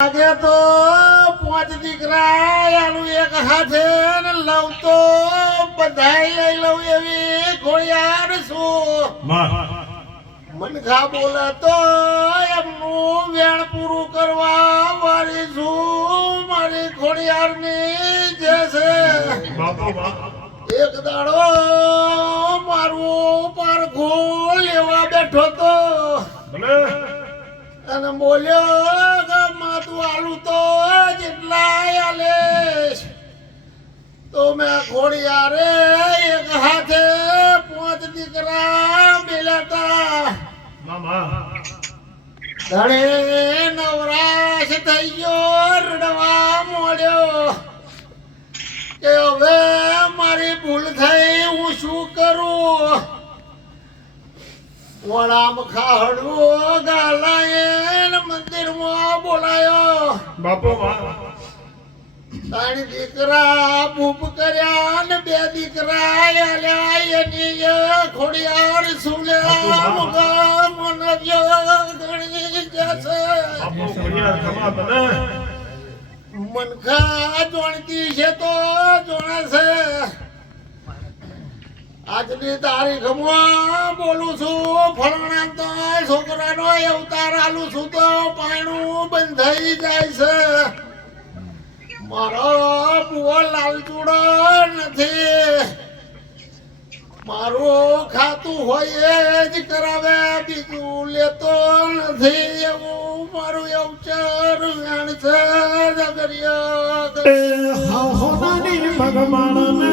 આગે તો પાંચ દીકરા આનું એક હાથે ને લવ તો બધાય લઈ લઉં એવી ઘોડિયાર છું. મનખા બોલે તો એમનું વેણ પૂરું કરવા વાળી છું. મારી ઘોડિયારની જે છે એક દાડો મારું પારખું લેવા બેઠો તો અને બોલ્યો કે માતું આલુ તો જેટલા આલેશ તો મેં ઘોડિયારે એક હાથે પાંચ દીકરા મેલાતા ધણે નવરાશ થઈ ગયો રડવા મોડ્યો કે હવે મારી ભૂલ થઈ હું શું કરું. વડામ ખાડું ગાલાયન મંદિરમાં બોલાયો બાપો ત્રણ દીકરા બૂપ કર્યા ને બે દીકરા આલ્યા એની ખોડિયાર સુલ્યા મુગા મનવ્યો ગણી જશે. મનખા જોણતી છે તો જોણે છે. આજની તારીખમાં બોલું છું ફલાણા તો છોકરાનો અવતાર આલું છું તો પાણું બંધાઈ જાય છે. મારો બુઓ લાલચૂડો નથી. મારું ખાતું હોય એ જ કરાવે બીજું લેતો નથી. એવું મારું અવચર વેણ છે. જગરિયા ભગવાન